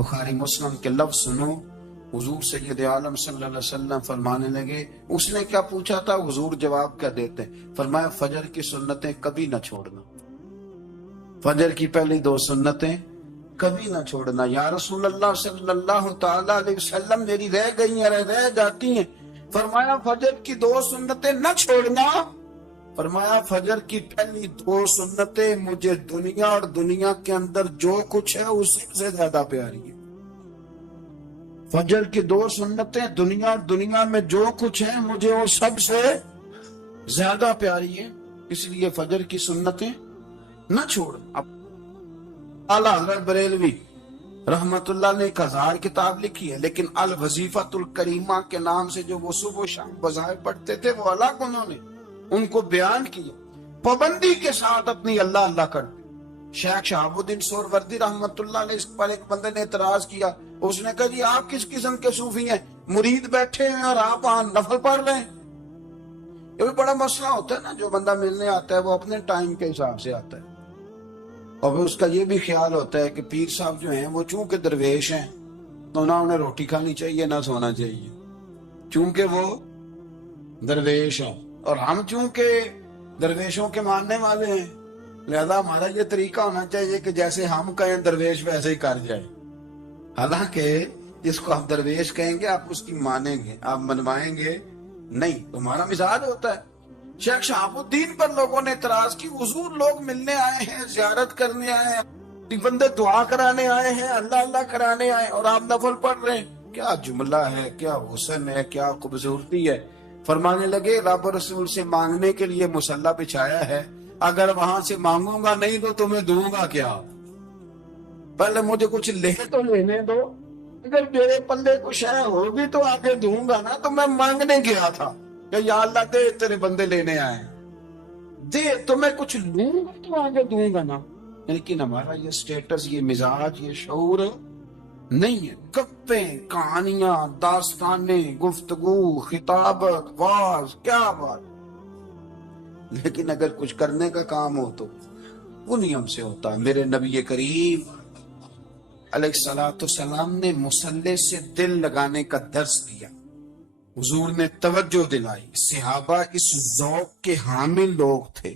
بخاری مسلم کے لفظ سنو، حضور سید عالم صلی اللہ علیہ وسلم فرمانے لگے، اس نے کیا پوچھا تھا، حضور جواب کیا دیتے، فرمایا فجر کی سنتیں کبھی نہ چھوڑنا، فجر کی پہلی 2 سنتیں کبھی نہ چھوڑنا۔ یا رسول اللہ صلی اللہ تعالی علیہ وسلم میری رہ گئی ہیں، رہ جاتی ہیں، فرمایا فجر کی 2 سنتیں نہ چھوڑنا، فرمایا فجر کی پہلی 2 سنتیں مجھے دنیا اور دنیا کے اندر جو کچھ ہے اسی سے زیادہ پیاری ہے۔ فجر کی 2 سنتیں دنیا اور دنیا میں جو کچھ ہے مجھے وہ سب سے زیادہ پیاری ہے، اس لیے فجر کی سنتیں نہ چھوڑ۔ اب اعلیٰ حضرت بریلوی رحمت اللہ نے 1000 کتاب لکھی ہے، لیکن الوظیفۃ الکریمہ کے نام سے جو وہ صبح و شام وظائف پڑھتے تھے وہ الگ انہوں نے ان کو بیان کیا، پابندی کے ساتھ اپنی اللہ اللہ کرتے۔ شیخ شہاب الدین سہروردی رحمت اللہ علیہ اس پر ایک بندے نے اعتراض کیا، اس نے کہا جی آپ کس قسم کے صوفی ہیں، مرید بیٹھے ہیں اور آپ وہاں نفل پڑھ رہے ہیں۔ یہ بھی بڑا مسئلہ ہوتا ہے نا، جو بندہ ملنے آتا ہے وہ اپنے ٹائم کے حساب سے آتا ہے، اور پھر اس کا یہ بھی خیال ہوتا ہے کہ پیر صاحب جو ہیں وہ چونکہ درویش ہیں تو نہ انہیں روٹی کھانی چاہیے نہ سونا چاہیے، چونکہ وہ درویش ہیں، اور ہم چونکہ درویشوں کے ماننے والے ہیں لہذا ہمارا یہ طریقہ ہونا چاہیے کہ جیسے ہم کہیں درویش ویسے ہی کر جائے۔ حالانکہ جس کو آپ درویش کہیں گے آپ اس کی مانیں گے، آپ منوائیں گے نہیں، تمہارا مزاج ہوتا ہے۔ شیخ شہاب الدین پر لوگوں نے اعتراض کی، حضور لوگ ملنے آئے ہیں، زیارت کرنے آئے ہیں، بندے دعا کرانے آئے ہیں، اللہ اللہ کرانے آئے اور آپ نفل پڑھ رہے ہیں، کیا جملہ ہے، کیا حسن ہے، کیا خوبصورتی ہے۔ فرمانے لگے رب رسول سے مانگنے کے لیے مصلی بچھایا ہے، اگر وہاں سے مانگوں گا نہیں تو تمہیں دوں گا کیا، پہلے مجھے کچھ لے تو لینے دو، اگر میرے پلے کچھ ہے ہوگی تو آگے دوں گا نا، تو میں مانگنے گیا تھا کہ یا اللہ دے تیرے بندے لینے آئے دے، تو میں کچھ لوں گا تو آگے دوں گا نا۔ لیکن ہمارا یہ سٹیٹس، یہ مزاج، یہ شعور نہیں ہے۔ گپیں، کہانیاں، داستانیں، گفتگو، خطابت، واز، کیا بات، لیکن اگر کچھ کرنے کا کام ہو تو وہ نہیں ہم سے ہوتا۔ میرے نبی کریم علیہ السلام نے مصلی سے دل لگانے کا درس دیا، حضور نے توجہ دلائی، صحابہ اس ذوق کے حامل لوگ تھے،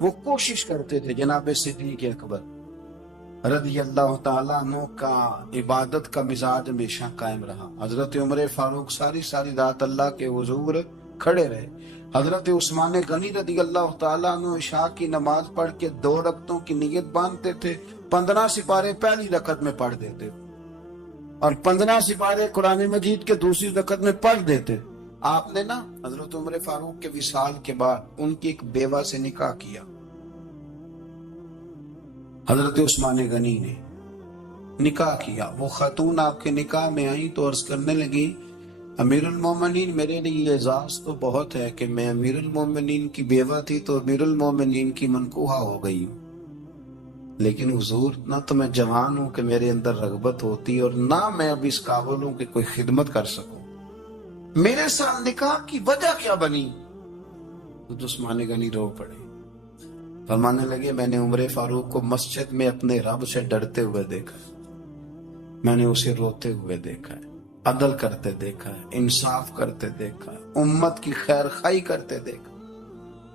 وہ کوشش کرتے تھے۔ جناب صدیق اکبر رضی اللہ تعالیٰ عنہ کا عبادت کا مزاج ہمیشہ قائم رہا۔ حضرت عمر فاروق ساری رات اللہ کے حضور کھڑے رہے۔ حضرت عثمان غنی رضی اللہ تعالیٰ عنہ عشاء کی نماز پڑھ کے 2 رکعتوں کی نیت باندھتے تھے، 15 سپارے پہلی رکعت میں پڑھ دیتے اور 15 سپارے قرآن مجید کے دوسری رکعت میں پڑھ دیتے۔ آپ نے نا حضرت عمر فاروق کے وصال کے بعد ان کی ایک بیوہ سے نکاح کیا، حضرت عثمان غنی نے نکاح کیا۔ وہ خاتون آپ کے نکاح میں آئی تو عرض کرنے لگی، امیر المومنین میرے لیے اعزاز تو بہت ہے کہ میں امیر المومنین کی بیوہ تھی تو امیر المومنین کی منکوحہ ہو گئی ہوں، لیکن حضور نہ تو میں جوان ہوں کہ میرے اندر رغبت ہوتی اور نہ میں اب اس قابل ہوں کہ کوئی خدمت کر سکوں، میرے ساتھ نکاح کی وجہ کیا بنی؟ تو عثمان غنی رو پڑے، فرمانے لگے میں نے عمر فاروق کو مسجد میں اپنے رب سے ڈرتے ہوئے دیکھا ہے، میں نے اسے روتے ہوئے دیکھا ہے، عدل کرتے دیکھا ہے، انصاف کرتے دیکھا ہے، امت کی خیر خواہی کرتے دیکھا۔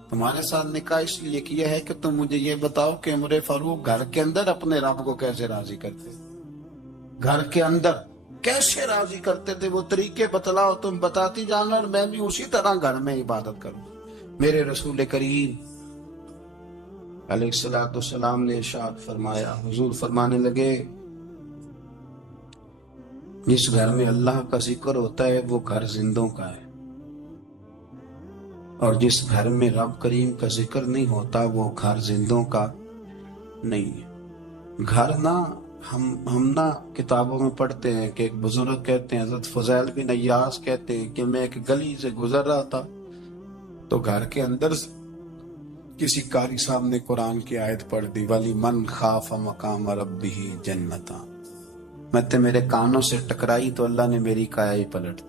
تمہارے ساتھ نکاح اس لیے کیا ہے کہ تم مجھے یہ بتاؤ کہ عمر فاروق گھر کے اندر اپنے رب کو کیسے راضی کرتے، گھر کے اندر کیسے راضی کرتے تھے، وہ طریقے بتلاؤ، تم بتاتی جانا اور میں بھی اسی طرح گھر میں عبادت کروں۔ میرے رسول کریم علیہ السلام نے ارشاد فرمایا، حضور فرمانے لگے جس گھر میں اللہ کا ذکر ہوتا ہے وہ گھر زندوں کا ہے، اور جس گھر میں رب کریم کا ذکر نہیں ہوتا وہ گھر زندوں کا نہیں ہے۔ گھر نہ ہم نہ کتابوں میں پڑھتے ہیں کہ ایک بزرگ کہتے ہیں، حضرت فضیل بن عیاض کہتے ہیں کہ میں ایک گلی سے گزر رہا تھا تو گھر کے اندر کسی قاری صاحب نے قرآن کی آیت پڑھ دی، وَلِمَنْ خَافَ مَقَامَ رَبِّهِ جَنَّتَانِ، میں تے میرے کانوں سے ٹکرائی تو اللہ نے میری کایا ہی پلٹ دی،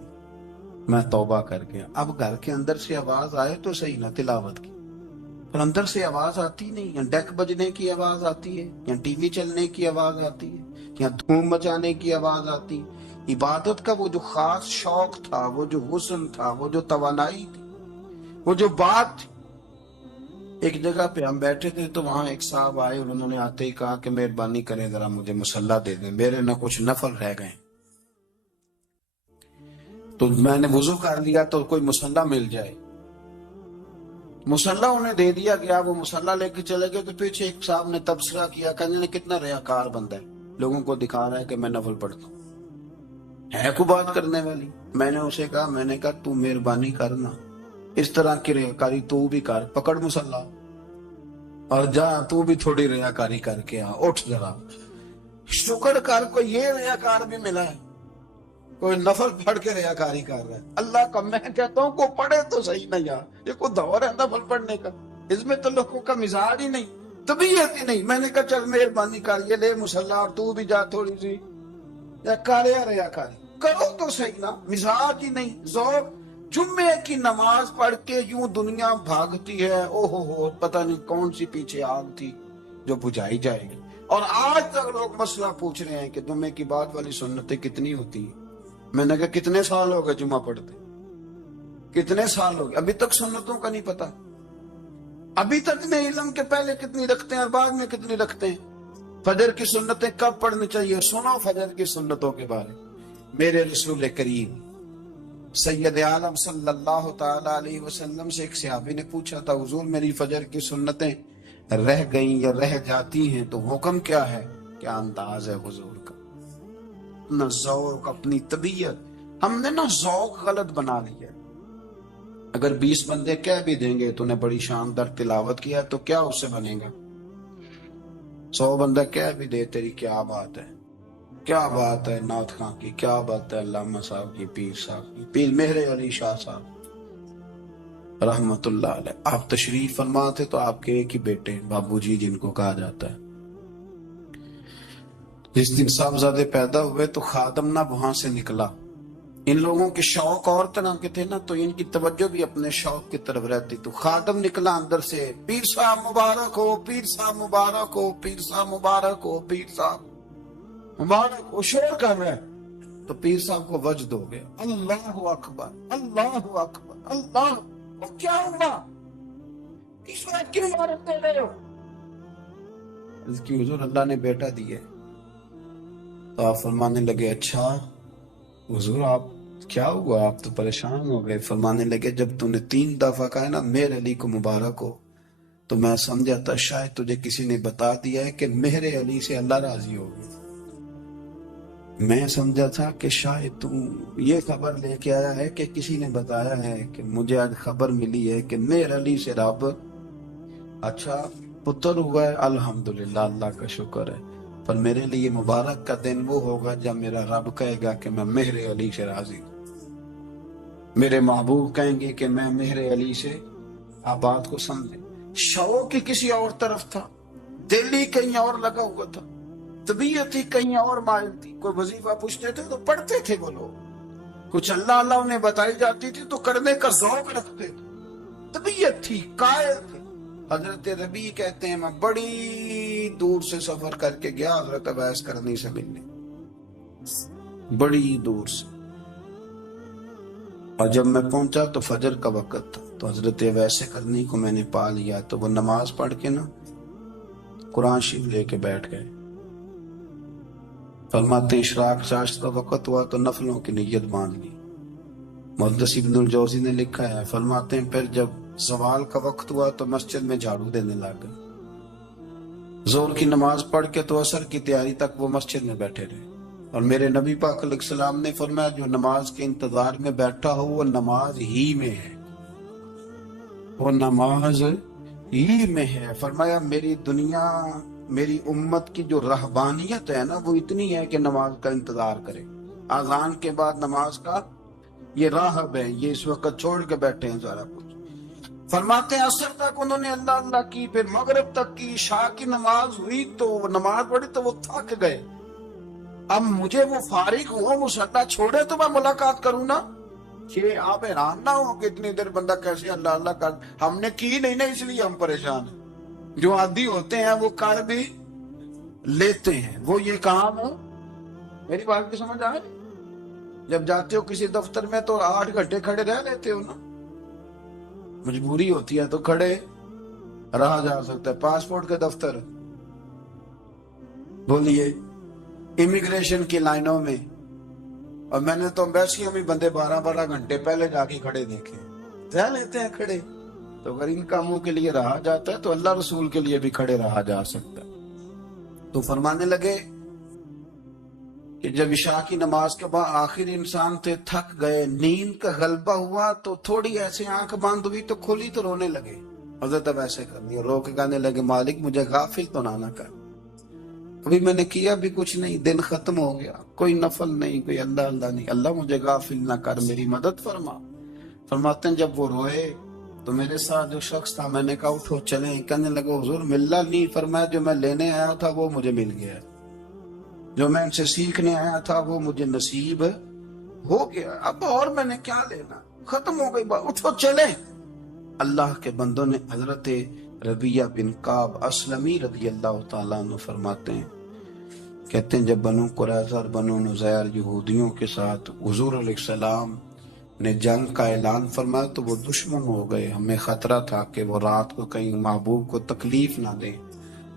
میں توبہ کر گیا۔ اب گھر کے اندر سے آواز آئے تو صحیح نہ تلاوت کی، پر اندر سے آواز آتی نہیں، یا ڈیک بجنے کی آواز آتی ہے، یا ٹی وی چلنے کی آواز آتی ہے، یا دھوم مچانے کی آواز آتی. عبادت کا وہ جو خاص شوق تھا، وہ جو حسن تھا، وہ جو توانائی تھی، وہ جو بات تھی. ایک جگہ پہ ہم بیٹھے تھے تو وہاں ایک صاحب آئے، انہوں نے آتے ہی کہا کہ مہربانی کریں ذرا مجھے مصلی دے دیں، میرے نہ کچھ نفل رہ گئے. تو میں نے وضو کر لیا تو کوئی مصلی مل جائے. مصلی انہیں دے دیا گیا، وہ مصلی لے کے چلے گئے. تو پیچھے ایک صاحب نے تبصرہ کیا، کہنے کتنا ریاکار بندہ ہے، لوگوں کو دکھا رہا ہے کہ میں نفل پڑھتا ہوں. ہے کو بات کرنے والی. میں نے اسے کہا، میں نے کہا تو مہربانی کرنا، اس طرح کی ریاکاری تو بھی کر، پکڑ مصلی اور جا تو بھی تھوڑی ریاکاری کر کے آ، اٹھ ذرا شکر کر. کوئی یہ ریاکار بھی ملا ہے، کوئی نفل پڑھ کے ریاکاری کر رہا ہے. اللہ کا میں کہتا ہوں کو پڑھے تو صحیح نہ یار، یہ کوئی دور ہے نفل پڑھنے کا؟ اس میں تو لوگوں کا مزاج ہی نہیں، طبیعت ہی نہیں. میں نے کہا چل مہربانی کر، یہ لے مصلی اور تو بھی جا تھوڑی سی یا ریاکاری کرو تو صحیح نا. مزاج ہی نہیں، ذوق. جمعے کی نماز پڑھ کے یوں دنیا بھاگتی ہے، او ہو پتہ نہیں کون سی پیچھے آگ تھی جو بجھائی جائے گی. اور آج تک لوگ مسئلہ پوچھ رہے ہیں کہ جمعے کی بعد والی سنتیں کتنی ہوتی ہیں. میں نے کہا کتنے سال ہو گئے جمعہ پڑھتے، کتنے سال ہو گئے، ابھی تک سنتوں کا نہیں پتا. ابھی تک میں علم کے پہلے کتنی رکھتے ہیں اور بعد میں کتنی رکھتے ہیں. فجر کی سنتیں کب پڑھنی چاہیے؟ سنو فجر کی سنتوں کے بارے. میرے رسول کریم سید عالم صلی اللہ تعالی علیہ وسلم سے ایک صحابی نے پوچھا تھا، حضور میری فجر کی سنتیں رہ گئیں یا رہ جاتی ہیں تو حکم کیا ہے؟ کیا انداز ہے حضور کا، نہ ذوق، اپنی طبیعت. ہم نے نا ذوق غلط بنا لیا. اگر 20 بندے کہہ بھی دیں گے تو نے بڑی شاندار تلاوت کیا تو کیا اس سے بنے گا؟ 100 بندہ کہہ بھی دے تیری کیا بات ہے، کیا بات ہے نعت خاں کی، کیا بات ہے علامہ صاحب کی، پیر صاحب کی، پیر مہر علی شاہ صاحب رحمت اللہ علیہ. آپ تشریف فرما تھے تو آپ کے ایک ہی بیٹے بابو جی جن کو کہا جاتا ہے، جس دن صاحبزادے پیدا ہوئے تو خادم نہ وہاں سے نکلا. ان لوگوں کے شوق اور طرح کے تھے نا، تو ان کی توجہ بھی اپنے شوق کی طرف رہتی. تو خادم نکلا اندر سے، پیر صاحب مبارک ہو، پیر صاحب مبارک ہو، پیر صاحب مبارک ہو، پیر صاحب مبارک ہو. شور کر رہا ہے. تو پیر صاحب کو وجد ہو گیا، اللہ اکبر، اللہ اکبر، اللہ. وہ کیا ہوا؟ اس وقت کیوں مبارک دے رہے ہو؟ اس کی حضور اللہ نے بیٹا دیے. تو آپ فرمانے لگے اچھا حضور آپ کیا ہوا، آپ تو پریشان ہو گئے. فرمانے لگے جب تو نے 3 دفعہ کہا نا مہر علی کو مبارک ہو تو میں سمجھا تھا شاید تجھے کسی نے بتا دیا ہے کہ مہر علی سے اللہ راضی ہو گیا. میں سمجھا تھا کہ شاید تو یہ خبر لے کے آیا ہے کہ کسی نے بتایا ہے کہ مجھے آج خبر ملی ہے کہ مہر علی سے رب اچھا پتر ہوا ہے. الحمدللہ، اللہ کا شکر ہے. پر میرے لیے مبارک کا دن وہ ہوگا جب میرا رب کہے گا کہ میں مہر علی سے راضی ہوں. میرے محبوب کہیں گے کہ میں مہر علی سے. آپ بات کو سمجھیں. شوق ہی کسی اور طرف تھا، دل ہی کہیں اور لگا ہوا تھا، طبیعت ہی کہیں اور مائل تھی. کوئی وظیفہ پوچھتے تھے تو پڑھتے تھے وہ لوگ، کچھ اللہ اللہ انہیں بتائی جاتی تھی تو کرنے کا ذوق رکھتے تھے، طبیعت تھی، قائل تھے. حضرت ربی کہتے ہیں میں بڑی دور سے سفر کر کے گیا حضرت اویس کرنی سے ملنے، بڑی دور سے. اور جب میں پہنچا تو فجر کا وقت تھا. تو حضرت اویس کرنی کو میں نے پا لیا. تو وہ نماز پڑھ کے نا قرآن شریف لے کے بیٹھ گئے. فرماتے اشراق چاشت کا وقت ہوا تو نفلوں کی نیت باندھ لی. محدث ابن الجوزی نے لکھا ہے، فرماتے ہیں پھر جب زوال کا وقت ہوا تو مسجد میں جھاڑو دینے لگ گئے. ظہر کی نماز پڑھ کے تو عصر کی تیاری تک وہ مسجد میں بیٹھے رہے. اور میرے نبی پاک علیہ السلام نے فرمایا جو نماز کے انتظار میں بیٹھا ہو وہ نماز ہی میں ہے، وہ نماز ہی میں ہے. فرمایا میری دنیا، میری امت کی جو رہبانیت ہے نا وہ اتنی ہے کہ نماز کا انتظار کرے. اذان کے بعد نماز کا یہ راہب ہے، یہ اس وقت چھوڑ کے بیٹھے ہیں سارا کچھ. فرماتے ہیں عصر تک انہوں نے اللہ اللہ کی، پھر مغرب تک کی، عشاء کی نماز ہوئی تو نماز پڑھی تو وہ تھک گئے. اب مجھے وہ فارغ ہو مصلی چھوڑے تو میں ملاقات کروں نا. کہ آپ حیران نہ ہو کہ اتنی دیر بندہ کیسے اللہ اللہ کر. ہم نے کی نہیں نا اس لیے ہم پریشان ہیں. جو عادی ہوتے ہیں وہ کر بھی لیتے ہیں، وہ یہ کام میری بات کی سمجھ آئے؟ جب جاتے ہو کسی دفتر میں تو 8 گھنٹے کھڑے رہ لیتے ہو نا، مجبوری ہوتی ہے تو کھڑے رہا جا سکتا ہے۔ پاسپورٹ کے دفتر بولیے، امیگریشن کی لائنوں میں، اور میں نے تو امبیسیوں میں بندے 12 گھنٹے پہلے جا کے کھڑے دیکھے، رہ لیتے ہیں کھڑے۔ تو اگر ان کاموں کے لیے رہا جاتا ہے تو اللہ رسول کے لیے بھی کھڑے رہا جا سکتا ہے۔ تو فرمانے لگے کہ جب عشاء کی نماز کے بعد آخر انسان تھے، تھک گئے، نیند کا غلبہ ہوا، تو تھوڑی ایسے آنکھ بند ہوئی تو کھلی تو رونے لگے۔ حضرت اب ایسے کر دیا، رو کے کہنے لگے مالک مجھے غافل تو نہ کر، ابھی میں نے کیا بھی کچھ نہیں، دن ختم ہو گیا، کوئی نفل نہیں، کوئی اللہ نہیں، اللہ مجھے غافل نہ کر، میری مدد فرما۔ فرماتے ہیں جب وہ روئے تو میرے ساتھ جو شخص تھا، میں نے کہا اٹھو چلیں، کہنے لگا حضور ملنا نہیں، فرمایا جو میں لینے آیا تھا وہ مجھے مل گیا، جو میں ان سے سیکھنے آیا تھا وہ مجھے نصیب ہو گیا، اب اور میں نے کیا لینا، ختم ہو گئی بات، اٹھو چلیں۔ اللہ کے بندوں نے حضرت ربیہ بن کعب اسلمی رضی اللہ تعالیٰ عنہ فرماتے ہیں، کہتے ہیں جب بنو قریظہ اور بنو نذیر یہودیوں کے ساتھ حضور علیہ السلام نے جنگ کا اعلان فرمایا تو وہ دشمن ہو گئے، ہمیں خطرہ تھا کہ وہ رات کو کہیں محبوب کو تکلیف نہ دیں،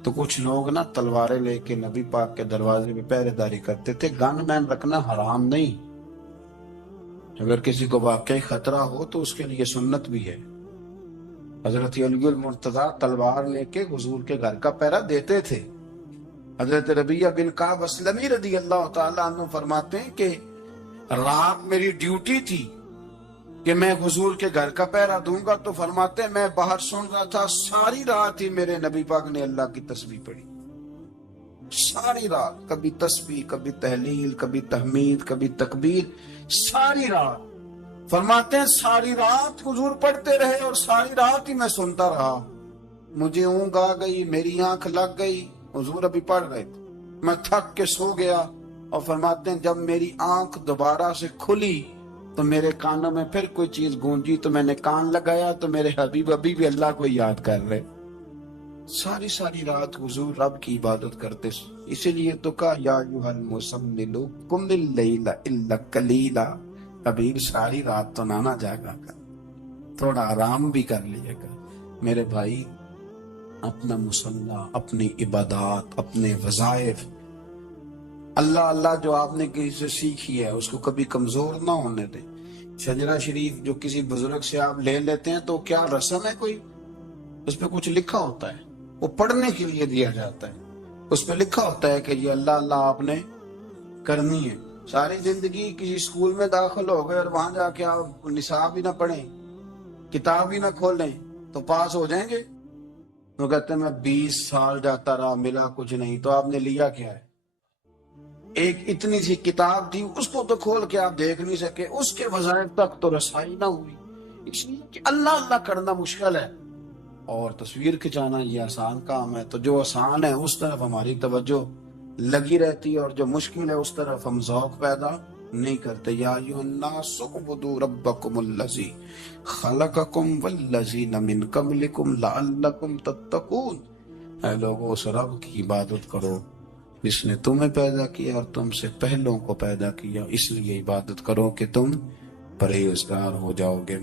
تو کچھ لوگ نا تلواریں لے کے نبی پاک کے دروازے پہ پہرے داری کرتے تھے۔ گن مین رکھنا حرام نہیں، اگر کسی کو واقعی خطرہ ہو تو اس کے لیے سنت بھی ہے۔ حضرت علی المرتضیٰ تلوار لے کے حضور کے گھر کا پہرا دیتے تھے۔ حضرت ربیہ بن کعب اسلمی رضی اللہ تعالیٰ عنہ فرماتے ہیں کہ رات میری ڈیوٹی تھی کہ میں حضور کے گھر کا پہرا دوں گا، تو فرماتے ہیں میں باہر سن رہا تھا، ساری رات ہی میرے نبی پاک نے اللہ کی تسبیح پڑھی، ساری رات، کبھی تسبیح، کبھی تہلیل، کبھی تحمید، کبھی تکبیر، ساری رات۔ فرماتے ہیں ساری رات حضور پڑھتے رہے اور ساری رات ہی میں سنتا رہا، مجھے اونگ آ گئی، میری آنکھ لگ گئی، حضور ابھی پڑھ رہے تھے، میں تھک کے سو گیا۔ اور فرماتے ہیں جب میری آنکھ دوبارہ سے کھلی تو میرے کانوں میں پھر کوئی چیز گونجی، تو میں نے کان لگایا تو میرے حبیب ابھی بھی اللہ کو یاد کر رہے، ساری رات حضور رب کی عبادت کرتے۔ اسی لیے تو کہا یا ایھا المزمل قم اللیل الا قلیلا، حبیب ساری رات تو نہ جاگا کر، تھوڑا آرام بھی کر لیا کر۔ میرے بھائی اپنا مصلی، اپنی عبادات، اپنے وظائف، اللہ اللہ جو آپ نے کسی سے سیکھی ہے اس کو کبھی کمزور نہ ہونے دیں۔ شجرہ شریف جو کسی بزرگ سے آپ لے لیتے ہیں تو کیا رسم ہے کوئی؟ اس پہ کچھ لکھا ہوتا ہے، وہ پڑھنے کے لیے دیا جاتا ہے، اس پہ لکھا ہوتا ہے کہ یہ اللہ اللہ آپ نے کرنی ہے۔ ساری زندگی کسی اسکول میں داخل ہو گئے اور وہاں جا کے آپ نصاب ہی نہ پڑھیں، کتاب ہی نہ کھولیں تو پاس ہو جائیں گے؟ وہ کہتے ہیں میں 20 سال جاتا رہا ملا کچھ نہیں، تو آپ نے لیا کیا ہے؟ ایک اتنی سی کتاب تھی، اس کو تو کھول کے آپ دیکھ نہیں سکے، اس کے وظائف تک تو رسائی نہ ہوئی، اس لیے کہ اللہ اللہ کرنا مشکل ہے اور تصویر کھچانا یہ آسان کام ہے۔ تو جو آسان ہے اس طرف ہماری توجہ لگی رہتی ہے اور جو مشکل ہے اس طرف ہم ذوق پیدا نہیں کرتے۔ یا ایھا الناس اعبدوا ربکم الذی خلقکم والذین من قبلکم لعلکم تتقون، اے لوگو اس رب کی عبادت کرو جس نے تمہیں پیدا کیا اور تم سے پہلوں کو پیدا کیا، اس لیے عبادت کرو کہ تم پرہیزگار ہو جاؤ گے۔